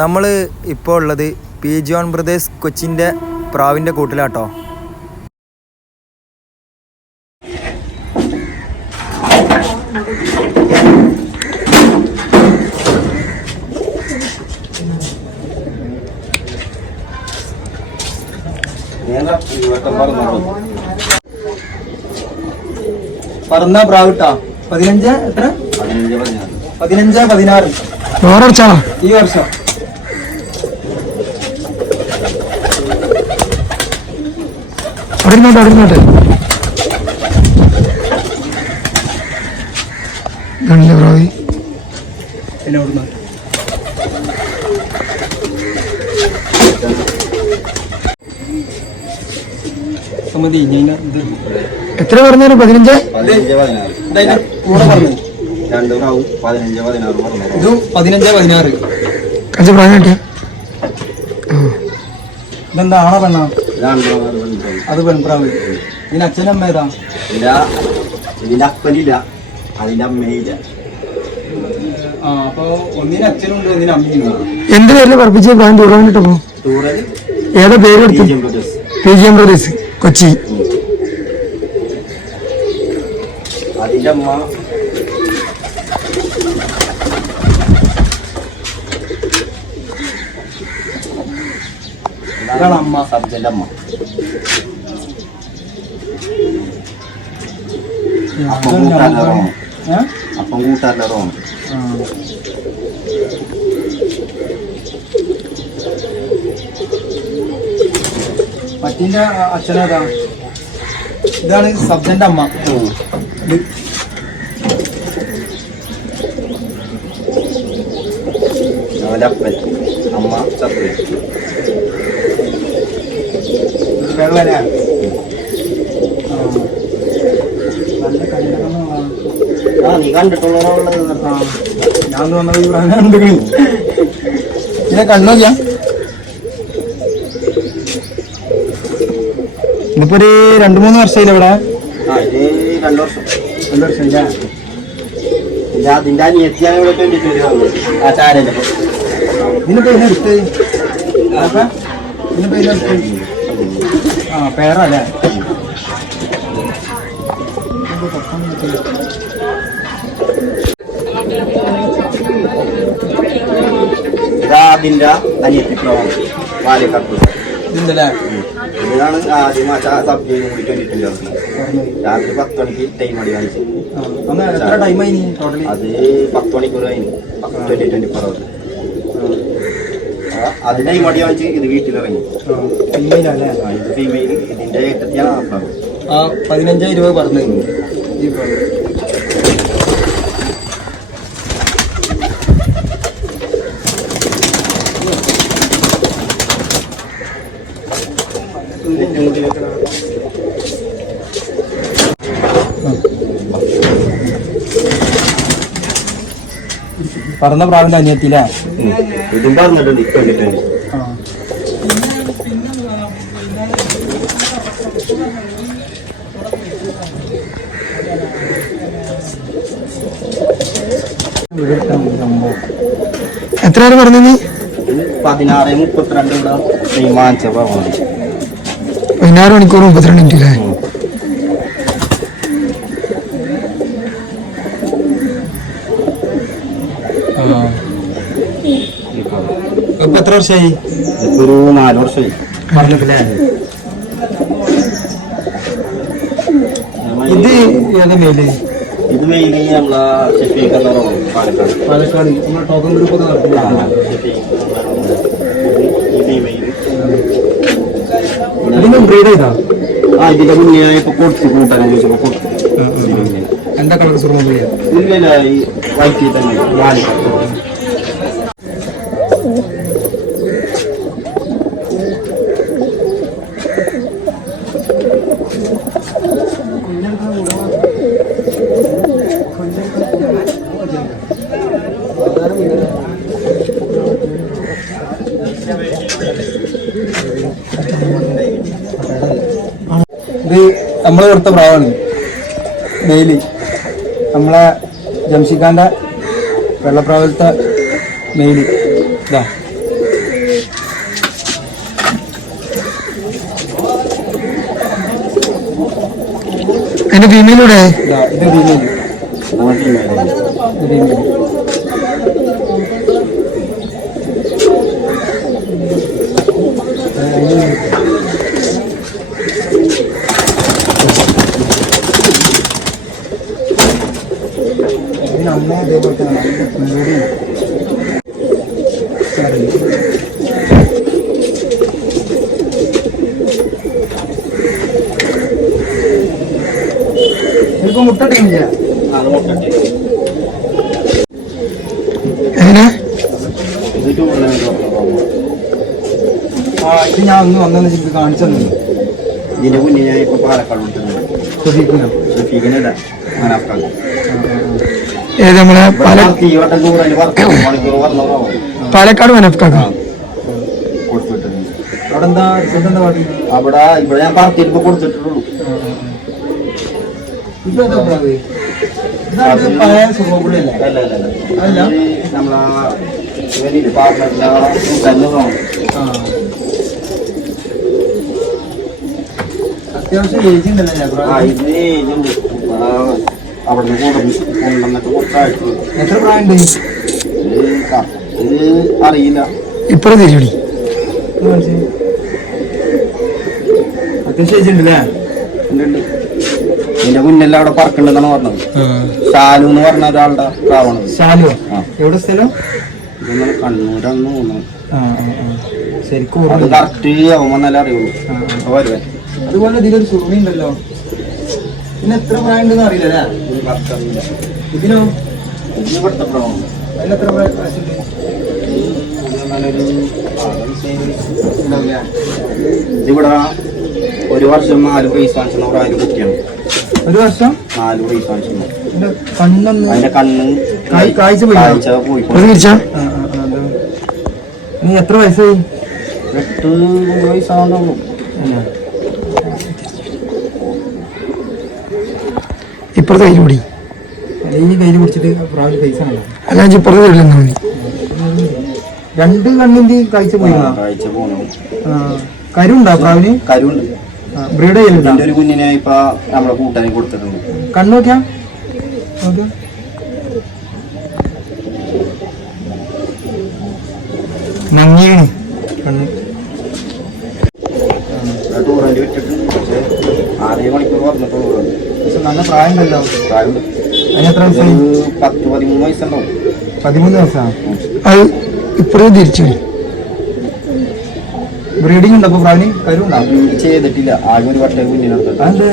നമ്മൾ ഇപ്പോൾ ഉള്ളത് പിജിയോൺ ബ്രദേഴ്സ് കൊച്ചിൻ്റെ പ്രാവിൻ്റെ കൂട്ടിലാട്ടോ. പറന്ന പ്രാവിട്ടാ 15 എത്ര 15 16 ഈ വർഷം. അവിടുന്നോട്ട് പ്രാവി എത്ര പറഞ്ഞാലും 15 കഞ്ച പ്രായം കിട്ടിയ ഇതെന്താ ആണോ പെണ്ണാ? അത് പെൺപ്രാവ്. ഇതിന് അച്ഛനമ്മ ഏതാ? ഇതിന്റെ അപ്പനില്ല, അതിന്റെ അമ്മയില്ല. അപ്പൊ ഒന്നിന് അച്ഛനുണ്ട് ഒന്നിന് അമ്മയുണ്ട്. എന്ത് പേരില് പറപ്പിച്ച പ്രായം ടൂറാൻ കിട്ടപ്പോ ഏതാ പേര് കൊടുത്തു? പിജിയോൺ ബ്രദേഴ്സ് കൊച്ചി. അതിന്റെ അമ്മ ഇതാണ് അമ്മ, സബ്ജന്റെ അമ്മ. അപ്പം കൂട്ടാറില്ല റോം. മറ്റിന്റെ അച്ഛനേതാ? ഇതാണ് സബ്ജന്റെ അമ്മ. അവന്റെ അപ്പൻ അമ്മ ചത്തു. വെള്ളനാ നല്ല കല്യാണം. നീ കണ്ടിട്ടുള്ള ഞാൻ വന്നത് ഇതിനെ കണ്ണോക്കിയാ ഇന്നിപ്പോ ഒരു 2-3 വർഷമായില്ല ഇവിടെ. 2 വർഷം. 2 വർഷമില്ല. അതിന്റെ അനിയത്തിയാണ് ഇവിടെ ആ ചാരന്റെ. ഇതിനിപ്പോ ഇതിനെടുത്ത് ഇതിനിപ്പോ ഇതിനെടുത്ത് പേരല്ലേ? അതിന്റെ അനിയത്തി പാലക്കാട് ഇതിന്റെ ഇതാണ് ആദ്യം സബ്ജി 2020 രാത്രി 10 മണിക്ക് ടൈം അടി കാണിച്ചു. എത്ര ടൈമായി ടോട്ടലി? അത് 10 മണിക്കൂർ കഴിഞ്ഞു. 2024 അത് ടൈം അടി കാണിച്ച് ഇത് വീട്ടിലിറങ്ങി. ഫീമെയിലല്ലേ? ഇത് ഫീമെയിൽ. ഇതിന്റെ ഏറ്റത്തെയാണ് 15-20 പറഞ്ഞു. പറന്ന പ്രാവിന്റെ അനിയത്തില്ലേ? ഇതും പറഞ്ഞിട്ടുണ്ട് 2020. എത്ര പേര് പറഞ്ഞു? നീ 16:32 ടൈം വാങ്ങിച്ചപ്പോ 16 മണിക്കൂർ 32 മിനിറ്റ് അല്ലേ? ഇപ്പൊ എത്ര വർഷമായി? ഇപ്പൊ ഒരു 4 വർഷമായി. പറഞ്ഞിട്ടില്ലേ? ഇത് ഏതാ മെയില്? ഇത് മെയില് നമ്മളെ ഷെഫീഖ് എന്ന പാലക്കാട്. നമ്മുടെ ടോക്കൺ ഗ്രൂപ്പ് ഒക്കെ ഇതിന് ബ്രീഡ് ചെയ്താ? ഇതിന്റെ മുന്നേ ഇപ്പൊ കൊടുത്തു കൂട്ടാനും ചോദിച്ചപ്പോ കൊടുത്തു. എന്താ കളർ സുർമ്മ? ഇല്ല, ഈ വൈറ്റ് തന്നെ പാലക്കാട്. ഇത് നമ്മളെ കൊടുത്ത പ്രാവാണ് മെയില്. നമ്മളെ ജംഷിഖാന്റെ വെള്ളപ്രാവലത്തെ മെയില് ഇതാ അതിന്റെ ഫീമെയിലൂടെ ഇത് ഫീമെയിൽ. അമ്മ അതേപോലെ തന്നെ ഇപ്പൊ മുട്ട ടീമില്ല. എങ്ങനെ ഇത് ഞാൻ ഒന്ന് വന്നെന്ന് വെച്ചിട്ട് കാണിച്ചു തന്നു. ഇതിന്റെ മുന്നേ ഞാൻ ഇപ്പൊ പാലക്കാട് ഷഫീഖിനല്ല ഏത് നമ്മളെ പാലക്കാട് മനഫ്കാക്ക കൊടുത്തിട്ടുണ്ട്. അവിടെ എന്താ റിസൾട്ട് എന്താ പാടി? ഇവിടെ ഞാൻ പാർട്ടിയിലിപ്പോ കൊടുത്തിട്ടുള്ളൂ. ഇപ്പൊ എന്താ പ്രാവ്? ഇതാണ് പഴയ സുഖമുള്ളല്ലേ? അല്ല നമ്മളാ പാർട്ട്ണറിന്റെ അത്യാവശ്യം ഏജ് ഉണ്ടല്ലേ? ഇത് ഏജുണ്ട്. അവിടെ കൊണ്ടുവന്നിട്ട് കുറച്ചായിട്ടുള്ളൂ. എത്ര പ്രായമുണ്ട്? ഇത് അറിയില്ല. ഇപ്പഴും തിരിച്ചടി അത്യാവശ്യം ഏജ് ഉണ്ടല്ലേ? ഉണ്ട്. ഇതിന്റെ മുന്നെല്ലാം അവിടെ പറക്കണ്ടെന്നാണ് പറഞ്ഞത്. ഷാലു എന്ന് പറഞ്ഞ ഒരാളുടെ പ്രാവണത്. ഷാലു? എവിടെ സ്ഥലം? ഇതൊന്നും കണ്ണൂരാന്ന് തോന്നുന്നു. ശരിക്കും അത് കറക്റ്റ് അവൻ വന്നാലേ അറിയുള്ളൂ. വരുവേ. അതുപോലെ ഇതിലൊരു സുറുമി ഉണ്ടല്ലോ. പിന്നെ എത്ര പ്രായം ഉണ്ടെന്ന് അറിയില്ല. ഇതിനോ? ഇതിന് ഇവിടുത്തെ പ്രാവണം. അതിലെത്ര പ്രായം ഉണ്ട്? ഇതിവിടെ ഒരു വർഷം 4 പ്രൈസ് വാങ്ങിച്ച പ്രായം കുട്ടിയാണ്. ഒരു വർഷം 4 പ്രൈസ് വാങ്ങിച്ചു. കണ്ണൊന്ന് അതിന്റെ കണ്ണ് കാഴ്ച പോയി. നീ എത്ര വയസ്സായി? 8 വയസ്സാവുന്നുള്ളൂ. ഇപ്പുറത്തെ കയ്യിൽ കൂടി ഈ കയ്യിൽ പിടിച്ചിട്ട് പ്രാവിന് പൈസ ആണല്ലോ. അല്ല ഇപ്പുറത്തെ കയ്യിലെന്നാ മതി. 2 കണ്ണിന്റെ കാഴ്ച പോയി. കാഴ്ച പോകണം. കരുണ്ടോ പ്രാവിന്? കരുണ്ട്. ബ്രീഡ് ചെയ്യലുണ്ടോ? ഒരു കുഞ്ഞിനെ ഇപ്പൊ നമ്മളെ കൂട്ടാനും കൊടുത്തിട്ടുണ്ട്. കണ്ണോക്കാ നങ്ങിയാണ് കണ്ണ്. ടൂറന്റ് വിട്ടിട്ട് 6 മണിക്കൂർ പറഞ്ഞിട്ടുള്ളൂ. പക്ഷെ നല്ല പ്രായം ഉണ്ടല്ലോ. പ്രായമുണ്ട്. അതിന് എത്ര വയസ്സായി? 10-13 വയസ്സുണ്ടാവും. 13 വയസ്സാണ്. അത് ഇപ്പഴും തിരിച്ചു ബ്രീഡിംഗ് ഉണ്ടോ? അപ്പൊ പ്രാവിന് കരുണ്ടോ? ചെയ്തിട്ടില്ല. ആകെ ഒരു വട്ടം കുഞ്ഞിനെടുത്തിട്ട്. അതെന്ത്?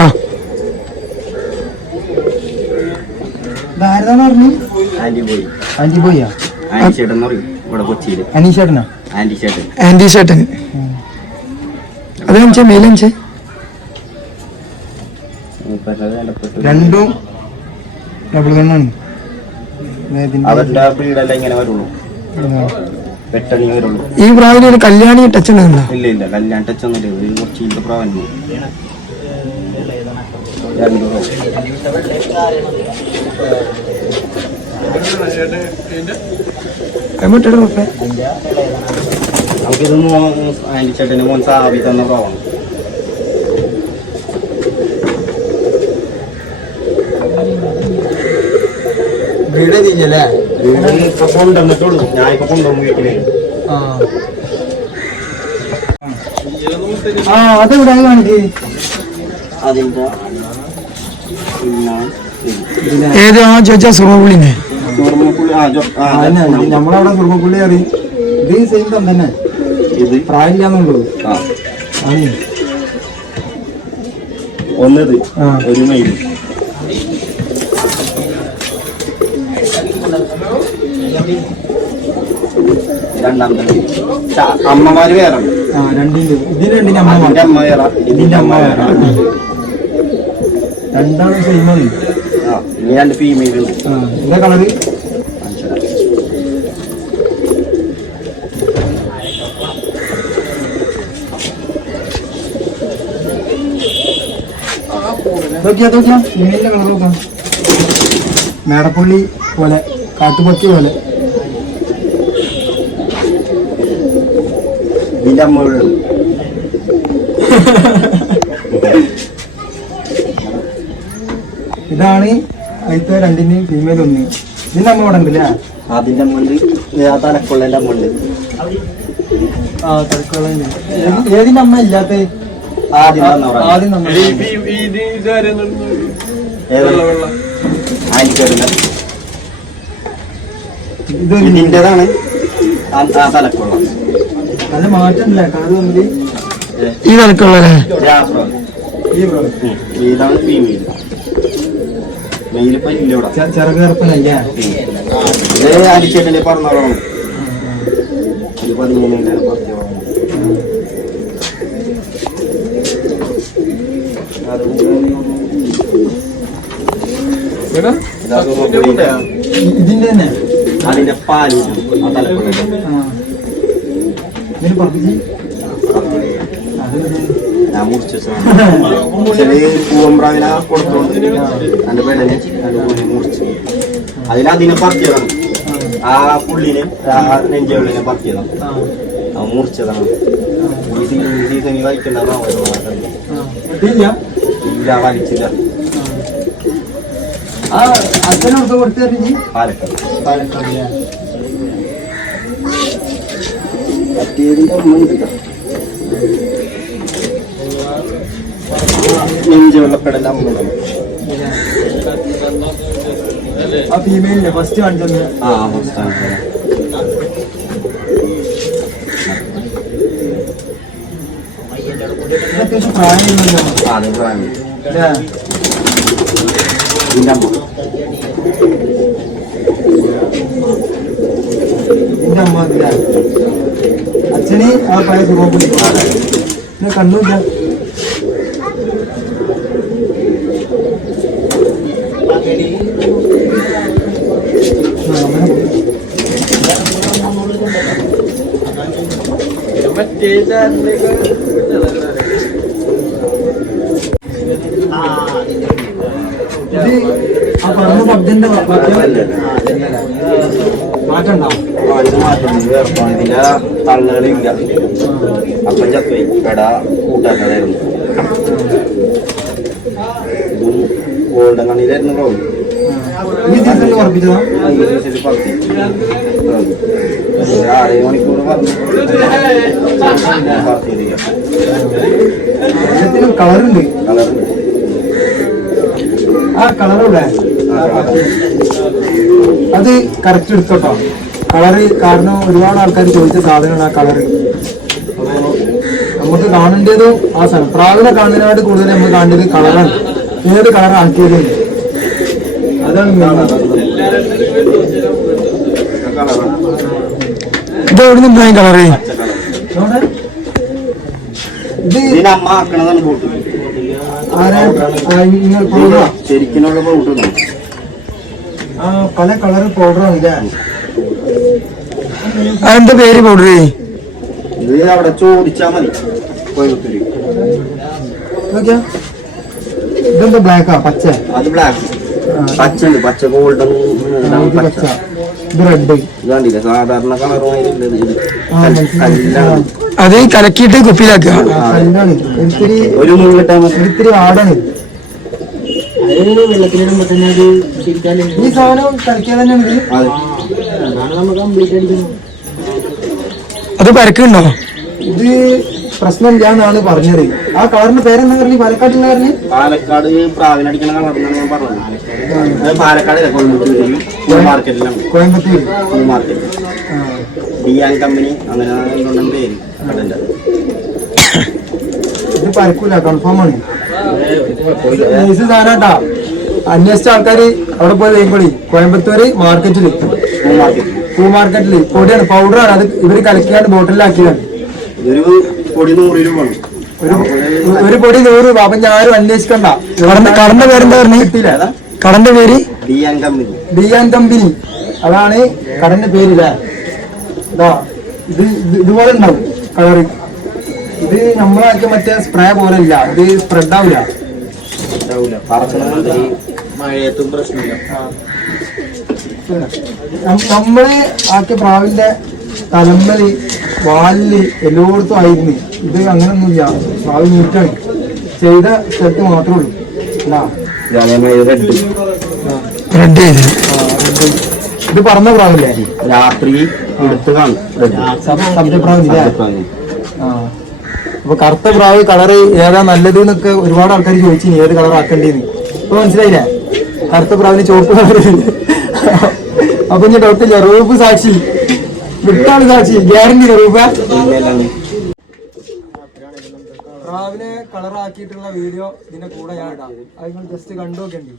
ആ ഇതാരതാന്ന് പറഞ്ഞു? ആന്റിബോയി. ആന്റിബോയിയാ? ആന്റിഷേട്ടൻ എന്ന് പറയും ഇവിടെ കൊച്ചിയില്. അനീഷേട്ടനാ? ആന്റിഷേട്ടൻ. ആന്റി ഷേട്ടൻ. അതെനിച്ച മേലഞ്ചേ രണ്ടും ഡബിൾ കണ്ണാണ്. അവരുടെ ബ്രീഡെല്ലാം ഇങ്ങനെ വരുള്ളൂ. പെട്ടെന്ന് വരുള്ളൂ. ഈ പ്രാവിന് ഒരു കല്യാണി ടച്ച് ഉണ്ടോ? ഇല്ല കല്യാൺ ടച്ച് ഒന്നുമില്ല. ഇതിൽ കുറച്ച് ഇതിന്റെ പ്രാവൻ നമുക്കിത് ആന്റിച്ചേട്ടന് മോൻ സാബി തന്ന പ്രാവാണ്. ബ്രീഡ് ചെയ്തല്ലേ? ഇപ്പൊ കൊണ്ടുവന്നിട്ടുള്ളൂ. ഞാൻ ഇപ്പൊ കൊണ്ടുവന്നു വീട്ടില്. അതെവിടെ കാണിക്ക്? അതിന്റെ ഏത് ആ ചോദിച്ചാ സുഖവിളിനെ നമ്മളവിടെ സുർമ്മപ്പുള്ളി അറിയും. ഇത് സെയിം തന്നെ. ഇത് പ്രായമില്ലാന്നുള്ളൂ. ഒന്നത് ഒരു മെയിൽ. രണ്ടാമത്തെ അമ്മമാര് വേറെ. ഇതിന്റെ അമ്മ വേറെ. ഇതിന്റെ അമ്മ വേറെ. രണ്ടാണ് സെയിം. ഇനി 2 ഫീമെയിൽ. എന്താ കളറ്? നോക്കിയാ ഫീമെയിലിന്റെ കളർ നോക്കാം. മേടപ്പുള്ളി പോലെ, കാട്ടുപച്ചി പോലെ. ഇതിന്റെ അമ്മ ഇതാണ് അതിലത്തെ രണ്ടിന്റെയും ഫീമെയിൽ ഒന്ന്. ഇതിന്റെ അമ്മ ഇവിടെ ഉണ്ടല്ലേ? അതിന്റെ അമ്മണ്ട്, തലക്കൊള്ളന്റെ അമ്മണ്ട്. ആ തലക്കുള്ള ഏതിന്റെ അമ്മ ഇല്ലാത്ത? ആദ്യം നമ്മൾ ഇതിന്റേതാണ് തലക്കൊള്ള. നല്ല മാറ്റമില്ല കളർ തമ്മില്. ഈ തലക്കുള്ളല്ലേ? ഇതാണ് ഫീമെയിൽ. മെയിലിപ്പോ ഇല്ല ഇവിടെ. ചെറുക്ക് കറുപ്പനല്ലേ? ഇത് അടിച്ചേട്ടല്ലേ പറഞ്ഞോളാം. ഒരു 13 ഇതിന്റെ തന്നെ അതിന്റെ പാല് ആ തലക്കൊള്ള ഞാൻ മുറിച്ചു ചെറിയ പൂവമ്പ്രാവിനെ കൊടുത്തോണ്ട് എന്റെ പെടനെ മുറിച്ചു. അതിനെ പറത്തിയതാണ്. ആ പുള്ളിനെ നെഞ്ചുള്ളിനെ പറത്തിയതാണ്. അത് മുറിച്ചതാണ്. ഈ സീസണിൽ വലിക്കണ്ടാവും. ഇല്ല, വലിച്ചില്ല. അച്ഛനോട് കൊടുത്തു പാലക്കാട് നെഞ്ച് വെള്ളപ്പെടല അമ്മ. ആ ഫീമെയിലിന്റെ ഫസ്റ്റ് കാണിച്ചത്. ആ ഫസ്റ്റ് അത്യാവശ്യം പ്രായമുണ്ടല്ലോ. അതെ പ്രായം. അല്ലേ? ഇതിന്റെ അമ്മ ഇതിന്റെ അമ്മ അതില്ല. അച്ഛന് ആ പഴയ സുഖം പിന്നെ കണ്ണൂല്ല. ഇത് ആ പറഞ്ഞ ശബ്ദന്റെ മാറ്റം ഉണ്ടാവും. ഇത് മാറ്റുന്നത് ഇതിന്റെ തള്ളുകളില്ല. അപ്പം ചത്തുപോയി. കട കൂട്ടാത്തതായിരുന്നു. ഇതും ഗോൾഡൻ കണ്ണിലായിരുന്നു പ്രോബ്ലം. ഈ സീസണിൽ ഉറപ്പിച്ചതാ? 6 മണിക്കൂർ പറഞ്ഞു എല്ലാത്തിനും കളറുണ്ട്. കളറുണ്ട്. ആ കളറൂടെ അത് കറക്റ്റ് എടുത്തോട്ടോ. കളറ് കാരണം ഒരുപാട് ആൾക്കാർ ചോദിച്ച സാധനമാണ് ആ കളറ്. നമുക്ക് കാണേണ്ടതും ആ സ്ഥലം പ്രാവിനെ കാണുന്നതിനായിട്ട് കൂടുതൽ നമുക്ക് കാണേണ്ടത് കളറാണ്. ഏത് കളർ ആക്കിയത് അതാണ് ഇത് എവിടെ നിന്നായി കളറ്? ഇത് അമ്മ ആക്കണതാണ് ബോട്ട്. ശരിക്കുള്ള ബോട്ട്. ആ പല കളർ പൗഡറാണ് ഇല്ലേ? അതെന്താ പേര് പൗഡർ? ഇത് അവിടെ ചോദിച്ചാ മതി. കോയമ്പത്തൂര്. ഇതെന്താ ബ്ലാക്കാ? പച്ച? അത് ബ്ലാക്ക്. പച്ച ഉണ്ട്. പച്ച ഗോൾഡൻ. പച്ച. ഇത് റെഡ്. ഇതാണ്ടില്ല സാധാരണ കളറുമായി. അത് കലക്കിയിട്ട് കുപ്പിയിലാക്കുക. കല്ലാണ്. ഒത്തിരി ഒരു മുങ്ങിട്ടാ ഒത്തിരി ആടാണ്. ഈ സാധനം കളിക്കാൻ തന്നെയാണ് ഇത്. അത് പരക്കുണ്ടോ? ഇത് പ്രശ്നമില്ലാന്നാണ് പറഞ്ഞത്. ആ കളറിന്റെ പേരെന്താ പറഞ്ഞു? പാലക്കാട്ടുള്ള പറഞ്ഞു. പാലക്കാട് പ്രാവിനടിക്കുന്ന കളറെന്നാണ് ഞാൻ പറഞ്ഞത്. പാലക്കാട് മാർക്കറ്റിലാണ്. കോയമ്പത്തൂർ മാർക്കറ്റ്. ഡിയാൻ കമ്പനി അങ്ങനെ പേര് കടന്റെ. ഇത് പരക്കൂല, കൺഫേം ആണ്. സാധനട്ടാ അന്വേഷിച്ച ആൾക്കാര് അവിടെ പോയി വേഗം. കോയമ്പത്തൂര് മാർക്കറ്റില്, പൂ മാർക്കറ്റില് പൊടിയാണ്, പൗഡറാണ്. അത് ഇവര് കലക്കിയാണ് ബോട്ടിലാക്കിയതാണ്. ഒരു പൊടി 100 രൂപ. അപ്പൊ ഞാനും അന്വേഷിക്കണ്ട. കടന്റെ പേരെന്താ പറഞ്ഞു? കിട്ടിയില്ല. കടന്റെ പേര് ഡിയാൻ കമ്പനി. അതാണ് കടന്റെ പേരില്ലേ? ഇത് ഇതുപോലെ ഉണ്ടാവും കളറ്. ഇത് നമ്മളാക്കിയ മറ്റേ സ്പ്രേ പോലെ ഇല്ല. ഇത് സ്പ്രെഡ് ആവില്ല. മഴയത്തും പ്രശ്നമില്ല. നമ്മള് ആക്കിയ പ്രാവിന്റെ തലമ്മല് വാലില് എല്ലായിടത്തും ആയിരുന്നു. ഇത് അങ്ങനൊന്നുമില്ല, പ്രാവ് നീറ്റാണ്. ചെയ്ത സ്ഥലത്ത് മാത്രമേ ഉള്ളൂ. റെഡ് ചെയ്ത് ഇത് പറഞ്ഞ പ്രാവില്ലേ? രാത്രി എടുത്ത് കാണും സബ്ജപ്രാവില്ലേ? അപ്പൊ കറുത്ത പ്രാവ് കളറ് ഏതാ നല്ലത് എന്നൊക്കെ ഒരുപാട് ആൾക്കാർ ചോദിച്ചു, ഏത് കളർ ആക്കേണ്ടത്. ഇപ്പൊ മനസ്സിലായില്ലേ? കറുത്ത പ്രാവിന് ചുവപ്പ് കളർ. അപ്പൊ ഇനി ഡോക്ടർ റൂപ് സാക്ഷി, വിട്ടാണ് സാക്ഷി, ഗ്യാരണ്ടി റൂപ. പ്രാവിനെ കളറാക്കിയിട്ടുള്ള വീഡിയോ ഇതിന്റെ കൂടെ ഞാൻ ഇടാം, അത് നിങ്ങൾ ജസ്റ്റ് കണ്ടു നോക്കേണ്ടി.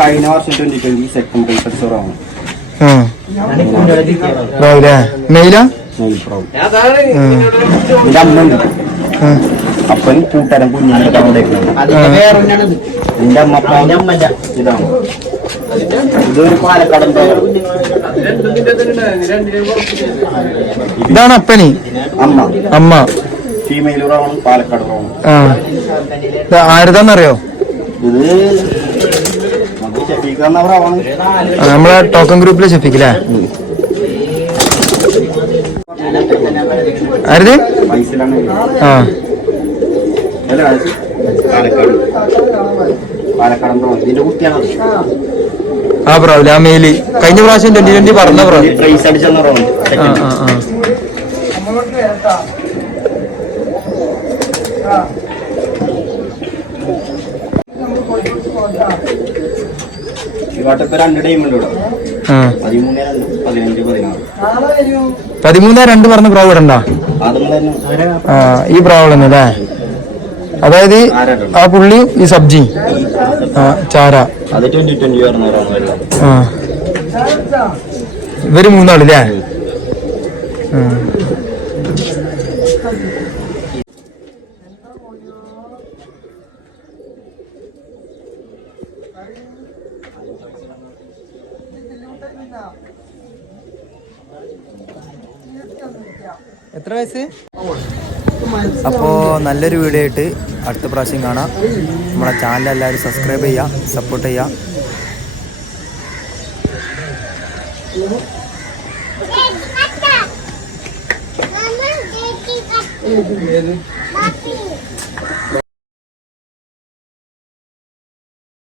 കഴിഞ്ഞ വർഷം 2020 സെപ്റ്റംബർ 26 പ്രാവിലെ മെയിലാ? എന്റെ അമ്മ അപ്പൻ കൂട്ടുകാരൻ കുഞ്ഞിന്റെ എന്റെ അമ്മ ഇതാണ്. ഇതൊരു പാലക്കാടൻ ഇതാണ് അപ്പനി. അമ്മ ഫീമെയിൽ റോണം, പാലക്കാട് റോണം. ആരുതാന്നറിയോ? ഇത് ഷെഫീഖ് റോണം, നമ്മളെ ടോക്കൺ ഗ്രൂപ്പിലെ ഷെഫീഖില്ലേ? ആരുത്? ആ ആ പ്രാവില്ല, ആ മെയില് കഴിഞ്ഞ പ്രാവശ്യം 2020 പറഞ്ഞ പ്രാവ്. ഇങ്ങോട്ടൊക്കെ 2 ടൈം ഉണ്ട് ഇവിടെ. 13, 15, 16. 13-2 പറഞ്ഞ പ്രാവ് ഇടണ്ട. ആ ഈ പ്രാവ് അല്ലേ? അതായത് ആ പുള്ളി ഈ സബ്ജി ചാര. അത് 2020 ആ ഇവര് 3 ആളില്ലേ? എത്ര വയസ്സ്? അപ്പോൾ നല്ലൊരു വീഡിയോ ആയിട്ട് അടുത്ത പ്രാവശ്യം കാണാം. നമ്മളെ ചാനൽ എല്ലാവരും സബ്സ്ക്രൈബ് ചെയ്യുക, സപ്പോർട്ട് ചെയ്യുക.